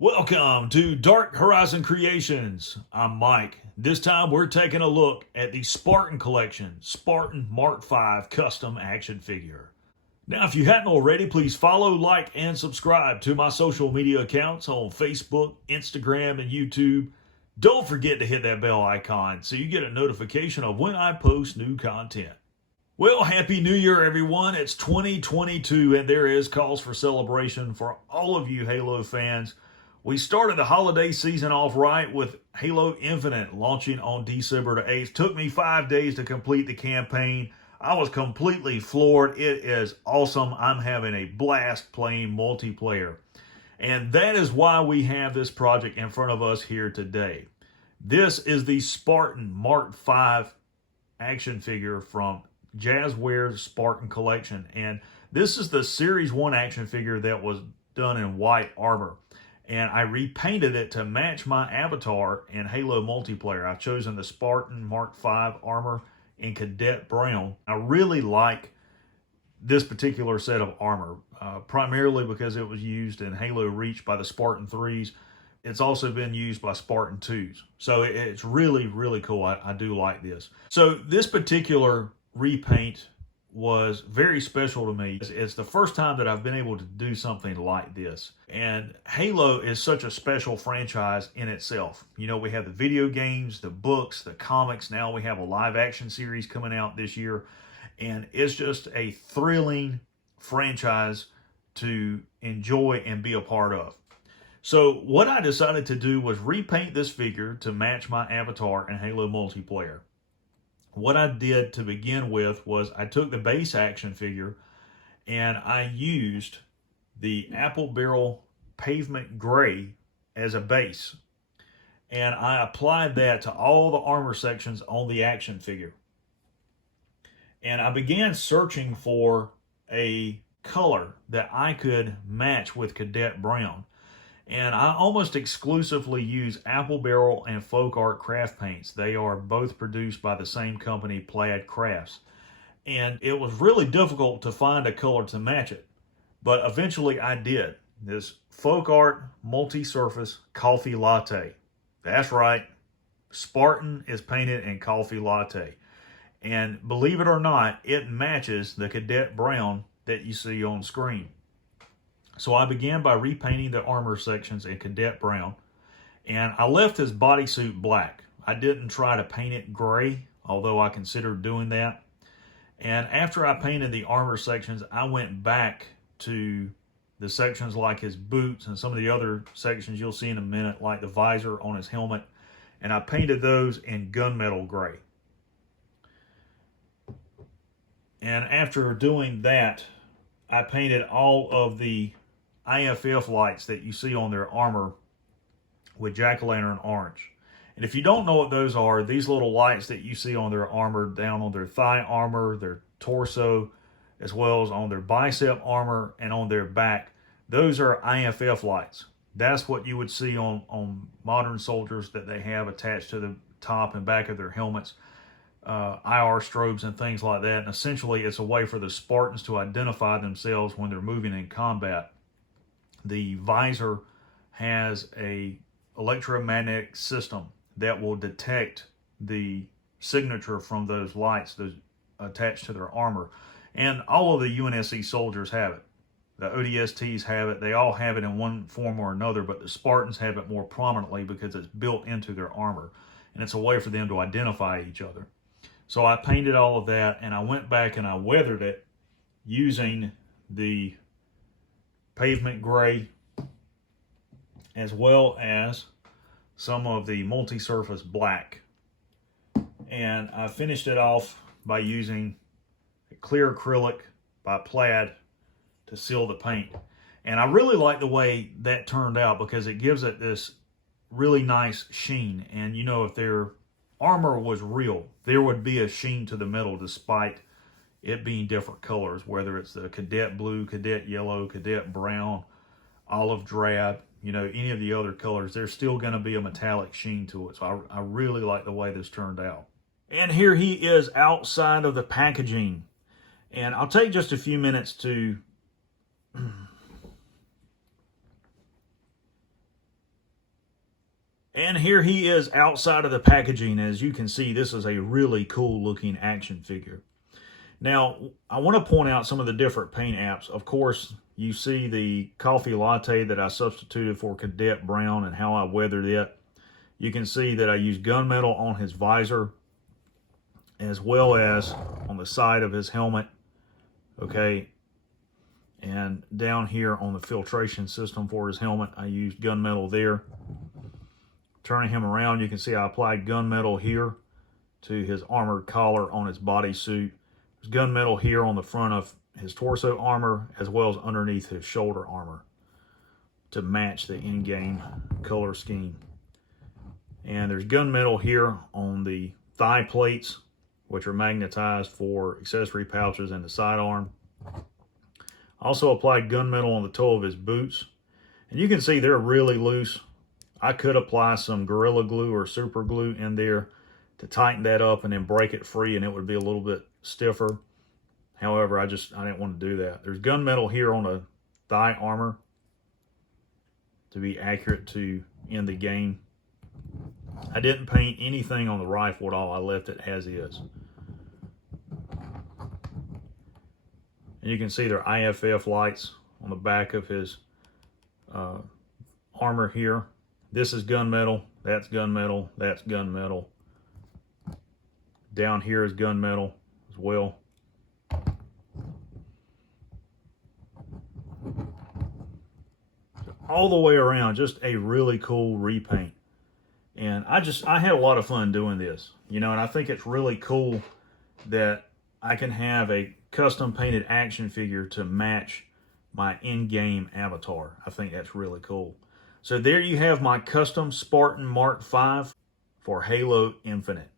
Welcome to Dark Horizon Creations. I'm Mike. This time we're taking a look at the Spartan Collection, Spartan Mark V Custom Action Figure. Now, if you hadn't already, please follow, like, and subscribe to my social media accounts on Facebook, Instagram, and YouTube. Don't forget to hit that bell icon so you get a notification of when I post new content. Well, Happy New Year, everyone. It's 2022, and there is cause for celebration for all of you Halo fans. We started the holiday season off right with Halo Infinite launching on December the 8th. Took me 5 days to complete the campaign. I was completely floored. It is awesome. I'm having a blast playing multiplayer. And that is why we have this project in front of us here today. This is the Spartan Mark V action figure from Jazzware's Spartan Collection. And this is the Series 1 action figure that was done in white armor. And I repainted it to match my avatar in Halo multiplayer. I've chosen the Spartan Mark V armor in Cadet Brown. I really like this particular set of armor, primarily because it was used in Halo Reach by the Spartan 3s. It's also been used by Spartan 2s. So it's really, really cool. I do like this. So this particular repaint was very special to me. It's the first time that I've been able to do something like this. And Halo is such a special franchise in itself. You know, we have the video games, the books, the comics. Now we have a live action series coming out this year. And it's just a thrilling franchise to enjoy and be a part of. So what I decided to do was repaint this figure to match my avatar in Halo multiplayer. What I did to begin with was I took the base action figure and I used the apple barrel pavement gray as a base. And I applied that to all the armor sections on the action figure. And I began searching for a color that I could match with Cadet Brown. And I almost exclusively use Apple Barrel and Folk Art craft paints. They are both produced by the same company, Plaid Crafts. And it was really difficult to find a color to match it. But eventually I did. This Folk Art Multi-Surface Coffee Latte. That's right. Spartan is painted in Coffee Latte. And believe it or not, it matches the Cadet Brown that you see on screen. So I began by repainting the armor sections in Cadet Brown, and I left his bodysuit black. I didn't try to paint it gray, although I considered doing that. And after I painted the armor sections, I went back to the sections like his boots and some of the other sections you'll see in a minute, like the visor on his helmet, and I painted those in gunmetal gray. And after doing that, I painted all of the IFF lights that you see on their armor with jack-o'-lantern orange. And if you don't know what those are, these little lights that you see on their armor, down on their thigh armor, their torso, as well as on their bicep armor and on their back, those are IFF lights. That's what you would see on modern soldiers that they have attached to the top and back of their helmets. IR strobes and things like that. And essentially it's a way for the Spartans to identify themselves when they're moving in combat. The visor has a electromagnetic system that will detect the signature from those lights attached to their armor. And all of the UNSC soldiers have it. The ODSTs have it. They all have it in one form or another, but the Spartans have it more prominently because it's built into their armor. And it's a way for them to identify each other. So I painted all of that, and I went back and I weathered it using the pavement gray as well as some of the multi-surface black. And I finished it off by using a clear acrylic by Plaid to seal the paint. And I really like the way that turned out because it gives it this really nice sheen. And you know, if their armor was real, there would be a sheen to the metal despite it being different colors, whether it's the Cadet Blue, Cadet Yellow, Cadet Brown, Olive Drab, you know, any of the other colors, there's still going to be a metallic sheen to it. So I really like the way this turned out. And here he is outside of the packaging. And I'll take just a few minutes to And here he is outside of the packaging. As you can see, this is a really cool looking action figure. Now, I want to point out some of the different paint apps. Of course, you see the coffee latte that I substituted for cadet brown and how I weathered it. You can see that I used gunmetal on his visor as well as on the side of his helmet. Okay, and down here on the filtration system for his helmet, I used gunmetal there. Turning him around, you can see I applied gunmetal here to his armored collar on his bodysuit. There's gunmetal here on the front of his torso armor as well as underneath his shoulder armor to match the in-game color scheme. And there's gunmetal here on the thigh plates, which are magnetized for accessory pouches and the sidearm. Also applied gunmetal on the toe of his boots. And you can see they're really loose. I could apply some Gorilla Glue or Super Glue in there to tighten that up and then break it free, and it would be a little bit stiffer. However, I didn't want to do that. There's gunmetal here on the thigh armor to be accurate to end the game. I didn't paint anything on the rifle at all. I left it as is. And you can see there are IFF lights on the back of his armor here. This is gunmetal, that's gunmetal, that's gunmetal. Down here is gunmetal as well. All the way around, just a really cool repaint. And I had a lot of fun doing this, you know, and I think it's really cool that I can have a custom painted action figure to match my in-game avatar. I think that's really cool. So there you have my custom Spartan Mark V for Halo Infinite.